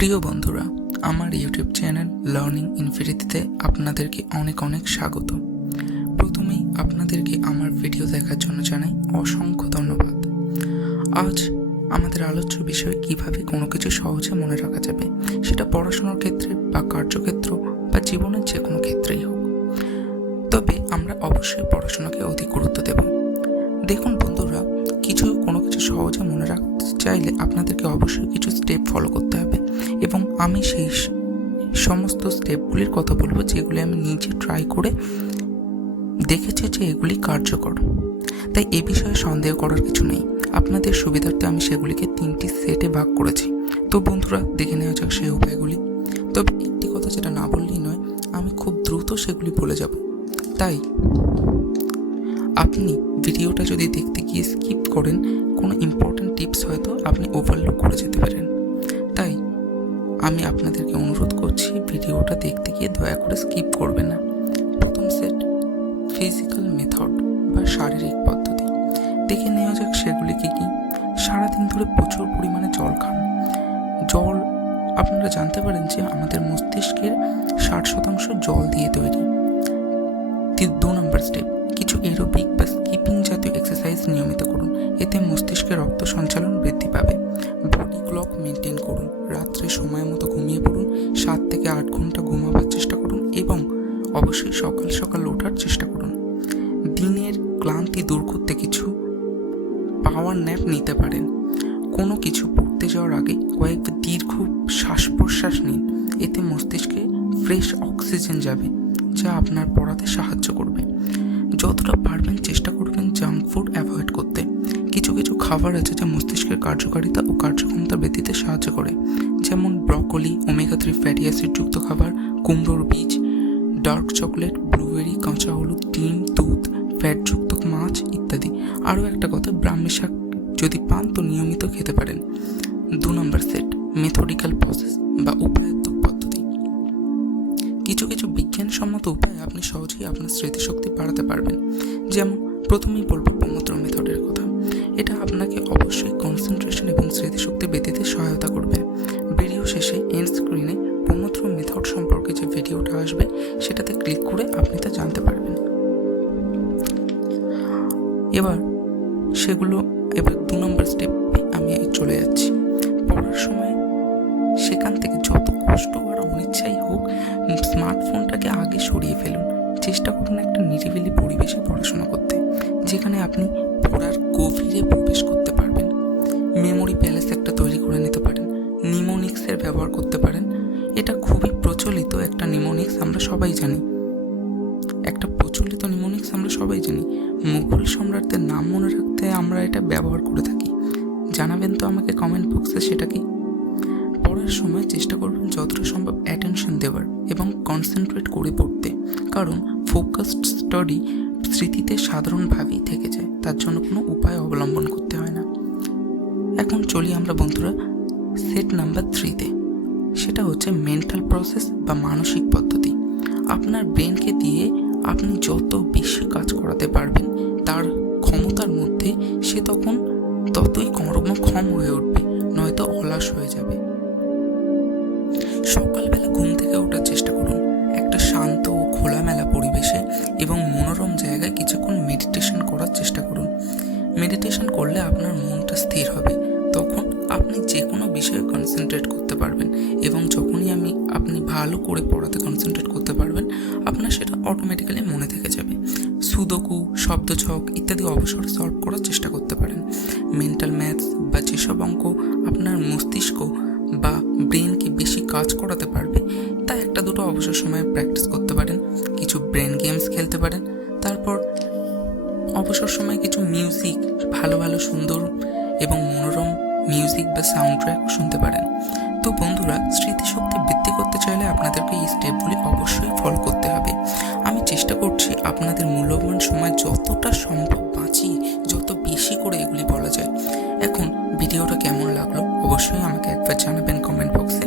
প্রিয় বন্ধুরা, আমার ইউটিউব চ্যানেল লার্নিং ইনফিনিটিতে আপনাদেরকে অনেক অনেক স্বাগত। প্রথমেই আপনাদেরকে আমার ভিডিও দেখার জন্য জানাই অসংখ্য ধন্যবাদ। আজ আমাদের আলোচ্য বিষয় কিভাবে কোনো কিছু সহজে মনে রাখা যাবে, সেটা পড়াশোনার ক্ষেত্রে বা কার্যক্ষেত্র বা জীবনের যে কোনো ক্ষেত্রেই হোক। তবে আমরা অবশ্যই পড়াশোনাকে অধিক গুরুত্ব দেব। দেখুন বন্ধুরা, কোনো কিছু সহজে মনে রাখতে চাইলে আপনাদেরকে অবশ্যই কিছু স্টেপ ফলো করতে হবে, এবং আমি সেই সমস্ত স্টেপগুলির কথা বলবো যেগুলি আমি নিজে ট্রাই করে দেখেছি যে এগুলি কার্যকর। তাই এ বিষয়ে সন্দেহ করার কিছু নেই। আপনাদের সুবিধার্থে আমি সেগুলিকে 3টি সেটে ভাগ করেছি। তো বন্ধুরা, দেখে নেওয়া যাক সেই উপায়গুলি। তবে একটি কথা যেটা না বললেই নয়, আমি খুব দ্রুত সেগুলি বলে যাব। তাই আপনি ভিডিওটা যদি দেখতে গিয়ে স্কিপ করেন, কোনো ইম্পর্ট্যান্ট টিপস হয়তো আপনি ওভারলুক করে যেতে পারেন। তাই আমি আপনাদেরকে অনুরোধ করছি, ভিডিওটা দেখতে গিয়ে দয়া করে স্কিপ করবেন না। প্রথম সেট, ফিজিক্যাল মেথড বা শারীরিক পদ্ধতি। দেখে নেওয়া যাক সেগুলি কি কি। সারাদিন ধরে প্রচুর পরিমাণে জল খান। জল, আপনারা জানতে পারেন যে আমাদের মস্তিষ্কের 60% জল দিয়ে তৈরি। 2 নম্বর স্টেপ, কিছু এরোবিক বা স্কিপিং জাতীয় এক্সারসাইজ নিয়মিত করুন। এতে মস্তিষ্কে রক্ত সঞ্চালন বৃদ্ধি পাবে। বডি ক্লক মেনটেন করুন। রাত্রে সময় মতো ঘুমিয়ে পড়ুন। 7 থেকে 8 ঘন্টা ঘুমাবার চেষ্টা করুন এবং অবশ্যই সকাল সকাল ওঠার চেষ্টা করুন। দিনের ক্লান্তি দূর করতে কিছু পাওয়ার ন্যাপ নিতে পারেন। কোনো কিছু পড়তে যাওয়ার আগে কয়েকবার দীর্ঘ শ্বাস প্রশ্বাস নিন। এতে মস্তিষ্কে ফ্রেশ অক্সিজেন যাবে, যা আপনার পড়াতে সাহায্য করবে। যতটা পারবেন চেষ্টা করবেন জাঙ্ক ফুড অ্যাভয়েড করতে। কিছু খাবার আছে যা মস্তিষ্কের কার্যকারিতা ও কার্যক্ষমতা বৃদ্ধিতে সাহায্য করে, যেমন ব্রকলি, ওমেগা 3 ফ্যাটি অ্যাসিড যুক্ত খাবার, কুমড়োর বীজ, ডার্ক চকলেট, ব্লুবেরি, কাঁচা হলুদ, ডিম, দুধ, ফ্যাটযুক্ত মাছ ইত্যাদি। আরও একটা কথা, ব্রাহ্মী শাক যদি পান তো নিয়মিত খেতে পারেন। 2 নম্বর সেট, মেথডিক্যাল প্রসেস বা উপায়াত্মক পদ্ধতি। কিছু বিজ্ঞানসম্মত উপায়ে আপনি সহজেই আপনার স্মৃতিশক্তি বাড়াতে পারবেন। যেমন প্রথমেই বলবো পোমোডোরো মেথডের কথা। এটা আপনাকে অবশ্যই কনসেন্ট্রেশন এবং স্মৃতিশক্তি বৃদ্ধিতে সহায়তা করবে। ভিডিও শেষে এন্ড স্ক্রিনে পোমোডোরো মেথড সম্পর্কে যে ভিডিওটা আসবে সেটাতে ক্লিক করে আপনি তা জানতে পারবেন। এবার 2 নম্বর স্টেপে আমি চলে যাচ্ছি। পড়ার সময় সেখান থেকে যত কষ্ট আর অনিচ্ছাই হোক, স্মার্টফোনটাকে আগে সরিয়ে ফেলুন। চেষ্টা করুন একটা নিরিবিলি পরিবেশে পড়াশোনা করতে, যেখানে আপনি পড়ার গভীরে প্রবেশ করতে পারবেন। মেমোরি প্যালেস একটা তৈরি করে নিতে পারেন। নিমোনিক্সের ব্যবহার করতে পারেন। এটা খুবই প্রচলিত একটা নিমোনিক্স, আমরা সবাই জানি। মুঘল সম্রাটদের নাম মনে রাখতে আমরা এটা ব্যবহার করে থাকি। জানাবেন তো আমাকে কমেন্ট বক্সে সেটা কি। পড়ার সময় চেষ্টা করবেন যতটা সম্ভব অ্যাটেনশন দেওয়ার এবং কনসেন্ট্রেট করে পড়তে, কারণ ফোকাসড স্টাডি স্মৃতিতে সাধারণভাবেই থেকে যায়, তার জন্য কোনো উপায় অবলম্বন করতে হয় না। এখন চলি আমরা বন্ধুরা সেট নাম্বার 3তে। সেটা হচ্ছে মেন্টাল প্রসেস বা মানসিক পদ্ধতি। আপনার ব্রেনকে দিয়ে আপনি যত বেশি কাজ করাতে পারবেন তার ক্ষমতার মধ্যে, সে তখন ততই কর্মক্ষম হয়ে উঠবে, নয়তো অলস হয়ে যাবে। সকালবেলা ঘুম থেকে ওঠার চেষ্টা করুন। একটা শান্ত ও খোলামেলা পরিবেশে এবং মনোরম জায়গায় কিছুক্ষণ মেডিটেশন করার চেষ্টা করুন। মেডিটেশন করলে আপনার মনটা স্থির হবে, তখন আপনি যে কোনো বিষয়ে কনসেন্ট্রেট করতে পারবেন, এবং যখনই আপনি ভালো করে পড়াতে কনসেন্ট্রেট করতে পারবেন, আপনার সেটা অটোমেটিক্যালি মনে থেকে যাবে। সুদোকু, শব্দছক ইত্যাদি অবসরে সলভ করার চেষ্টা করতে পারেন। মেন্টাল ম্যাথস বা যেসব অঙ্ক আপনার মস্তিষ্ক বা ব্রেনকে বেশি কাজ করাতে পারবে, তা 1-2 অবসর সময়ে প্র্যাকটিস করতে পারেন। কিছু ব্রেন গেমস খেলতে পারেন। তারপর অবসর সময়ে কিছু মিউজিক, ভালো সুন্দর এবং মনোরম মিউজিক বা সাউন্ড ট্র্যাক শুনতে পারেন। তো বন্ধুরা, স্মৃতিশক্তি বৃদ্ধি করতে চাইলে আপনাদেরকে এই স্টেপগুলি অবশ্যই ফলো করতে হবে। আমি চেষ্টা করছি আপনাদের মূল্যবান সময় যতটা সম্ভব বাঁচিয়ে যত বেশি করে এগুলি বলা যায়। এখন ভিডিওটা কেমন লাগলো অবশ্যই আমাকে একবার জানাবেন কমেন্ট বক্সে।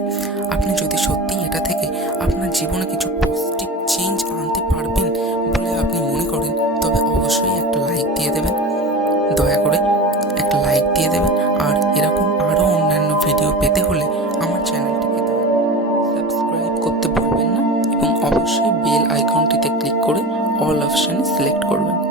আপনি যদি সত্যি এটা থেকে আপনার জীবনে কিছু পজিটিভ চেঞ্জ আনতে পারবেন বলে আপনি মনে করেন, তবে অবশ্যই একটা লাইক দিয়ে দেবেন। দয়া করে একটা লাইক দিয়ে দেবেন। আর এরকম আরও অন্যান্য ভিডিও পেতে হলে আমার চ্যানেলটিকে অল অপশানে সিলেক্ট করবেন।